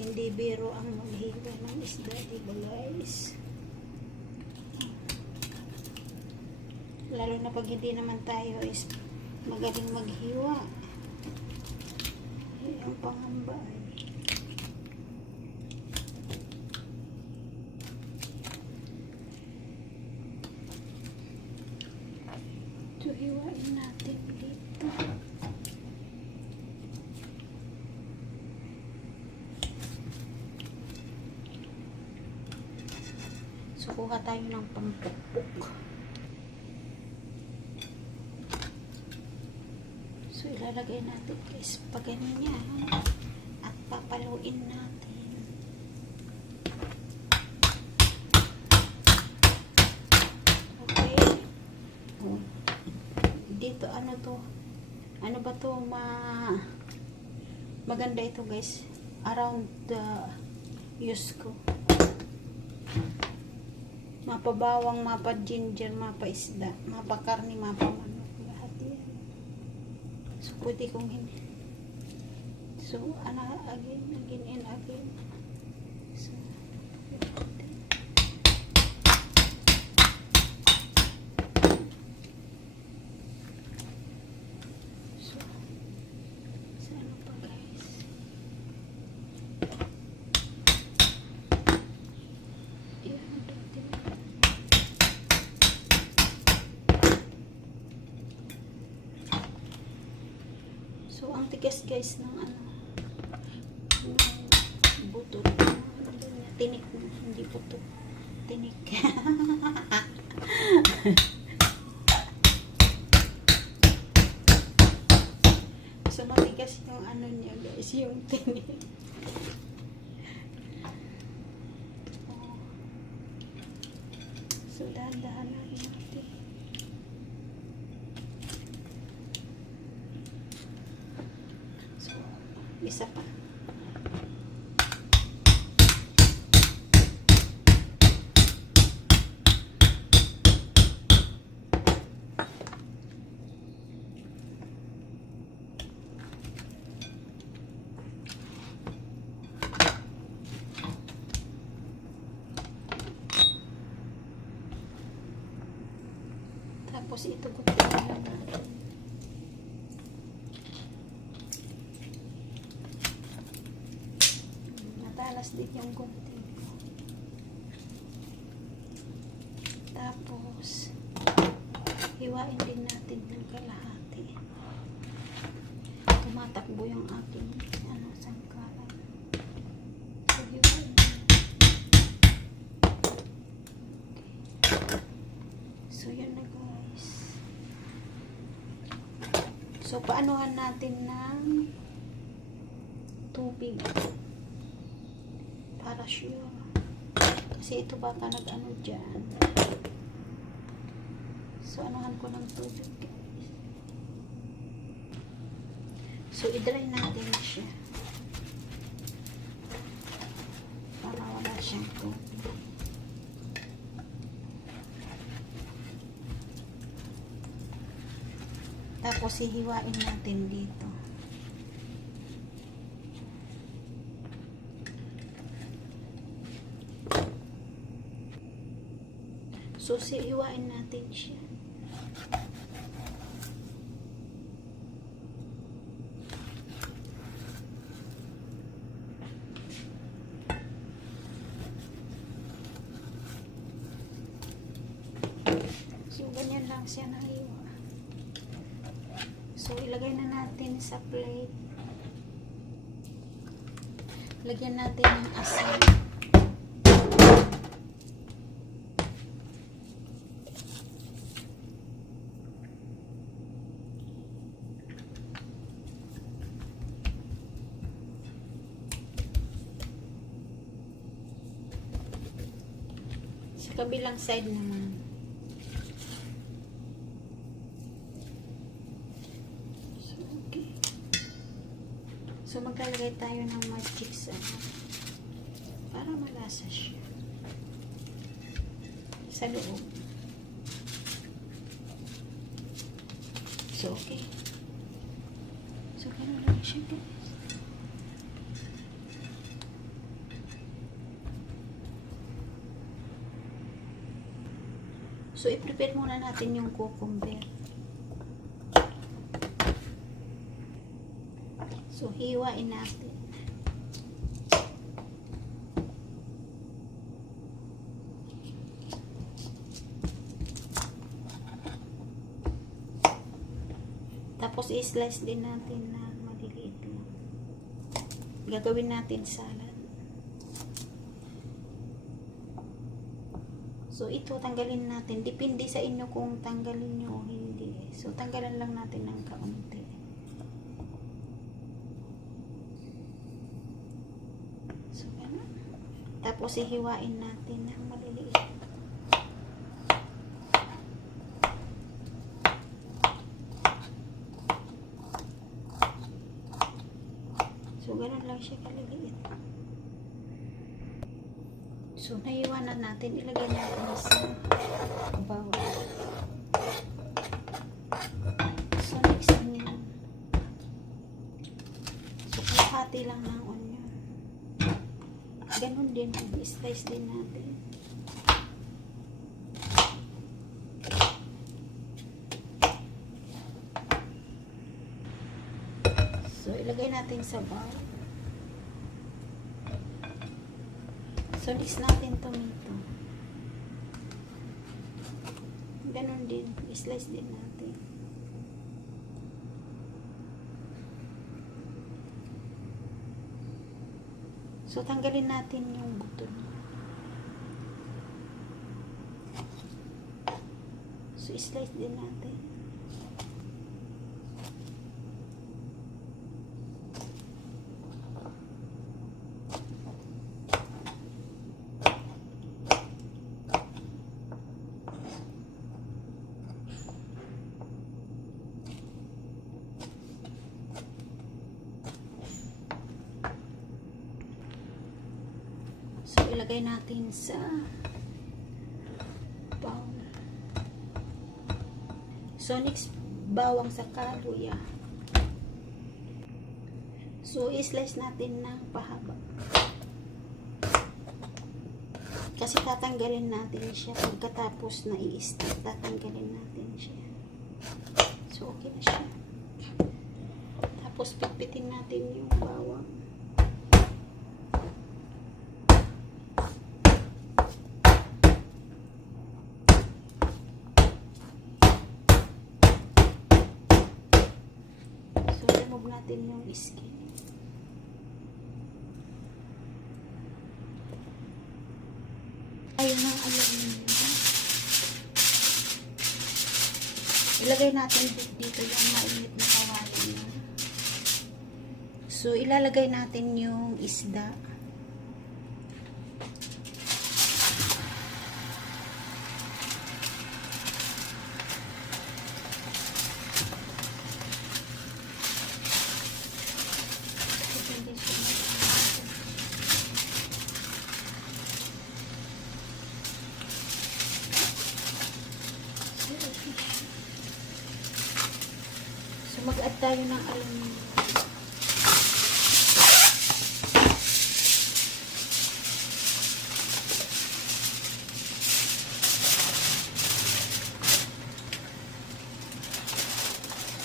Hindi biro ang maghiwa ng isda, diba guys? Lalo na pag hindi naman tayo is magaling maghiwa. Ay, ang pangamba ay. So, hiwain natin dito. So, kuha tayo ng pampukpuk. So, ilalagay natin guys pag ganyan at papaluin natin. Okay. Dito, ano to? Ano ba to? Maganda ito guys. Around the use ko. Mapa bawang, mapa ginger, mapa isda, mapa karni, mapa manok. Lahat yan. So, pwede kong hindi. So, again and again. So, ano pa guys? So, ang tigas guys ng buto. Tinik na, hindi buto. Tinik. So, matigas yung ano niya guys, yung tinik. So, dahan-dahan natin. So, isa pa. Tapos ito gupitin lang natin. Natalas din yung gunting ko. Tapos hiwain din natin ng kalahati. Tumatakbo yung aking sangkalan. So hiwain natin. Okay. So yun na guys. So paanuhan natin ng tubig para sure. Kasi ito baka nag-ano dyan. So anuhan ko ng tubig guys. So i-dry natin siya. Para wala siyang tubig. Tapos hihiwain natin dito. So hihiwain natin siya. So ganyan lang siya nahiwa. So, ilagay na natin sa plate. Lagyan natin ng asin. Sa kabilang side naman. So, maglalagay tayo ng magic para malasa siya sa loob. So, okay. So, ganun lang siya guys. So, i-prepare muna natin yung cucumber. So, hiwain natin. Tapos, i-slice din natin na maliliit lang. Gagawin natin salad. So, ito, tanggalin natin. Depende sa inyo kung tanggalin nyo o hindi. So, tanggalan lang natin ng kaunti. So, ganun. Tapos, ihiwain natin ng maliliit. So, ganun lang siya kaliliit. So, naiwanan natin. Ilagay natin sa bawang. So, next onion. So, kalahati lang ng onion. Ganun din. I-slice din natin. So, ilagay natin sa bowl. So, next natin tomato. Ganon din. I-slice din natin. So, tanggalin natin yung buto niya. So, i-slice din natin. So, ilagay natin sa bowl. So, next, bawang sa kaluya. So, i-slice natin ng pahaba. Kasi tatanggalin natin siya pagkatapos na i-start. Tatanggalin natin siya. So, okay na siya. Tapos, pitpitin natin yung bawang. Remove natin yung skin. Ayun ang alam niyo. Ilagay natin dito yung mainit na kawali niya. So, ilalagay natin yung isda. So, mag-add tayo ng aluminum.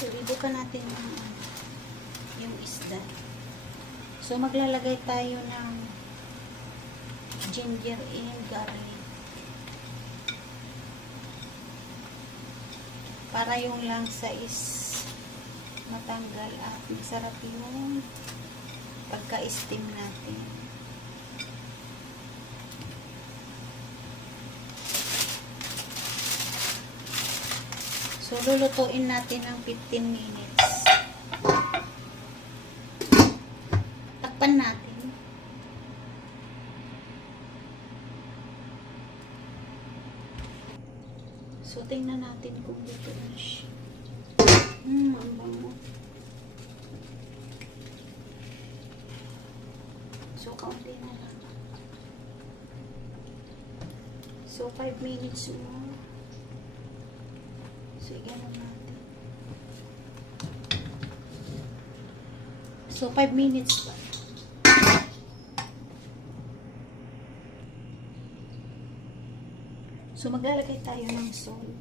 So, ibuka natin yung isda. So, maglalagay tayo ng ginger and garlic. Para yung langsa is matanggal at masarap yung pagka-steam natin. So, lulutuin natin ng 15 minutes. Takpan natin. So, tingnan natin kung luto na siya. Ang bango. So, kaunti na lang. So, 5 minutes more. So, ganun natin. So, 5 minutes pa. So, maglalagay tayo ng salt.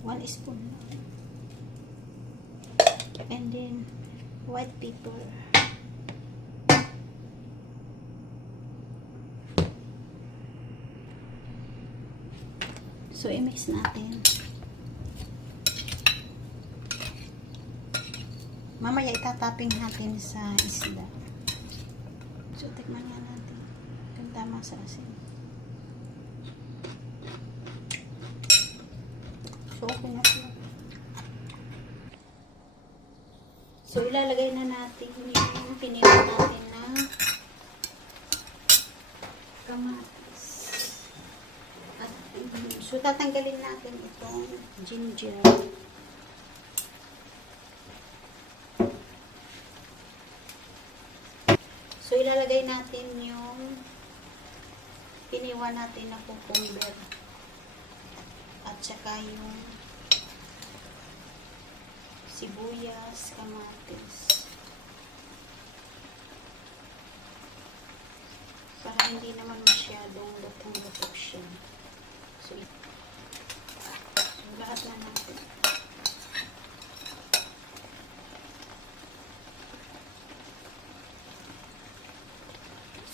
1 spoon lang. And then, white pepper. So, i-mix natin. Mamaya itatapping natin sa isda. So, tikman nga natin kung tama sa asin. So, okay na siya. So, ilalagay na natin yung pinilit natin na kamatis. At, so, tatanggalin natin itong ginger. So, ilalagay natin yung piniwa natin na cucumber. At saka yung sibuyas, kamatis. Para hindi naman masyadong lutong-lutok siya. So, lahat na natin.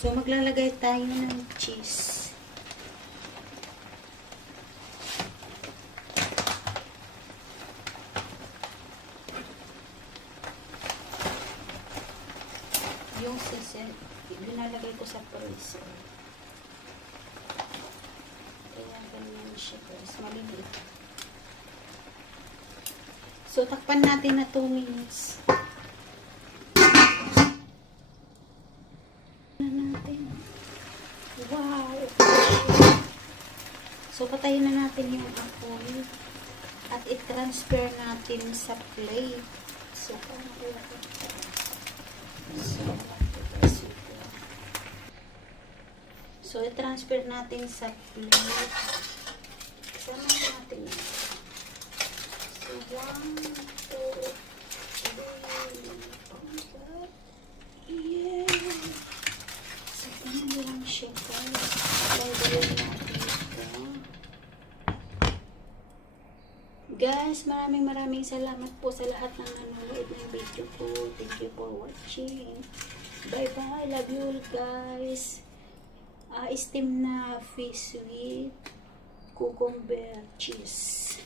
So, maglalagay tayo ng cheese. Yung sisig, binalagay ko sa freezer. Kaya ganyan siya guys, maliliit. So, takpan natin na 2 minutes. Wow! So, patayin na natin yung apoy at i-transfer natin sa plate. So, i-transfer natin sa plate. Kasama natin. So, 1, 2, 3, 4, yeah! So, ano lang siya guys. Lagyan natin ito. Guys, maraming salamat po sa lahat ng nanonood ng video ko. Thank you for watching. Bye-bye. Love you all guys. Steam na fish with cucumber cheese.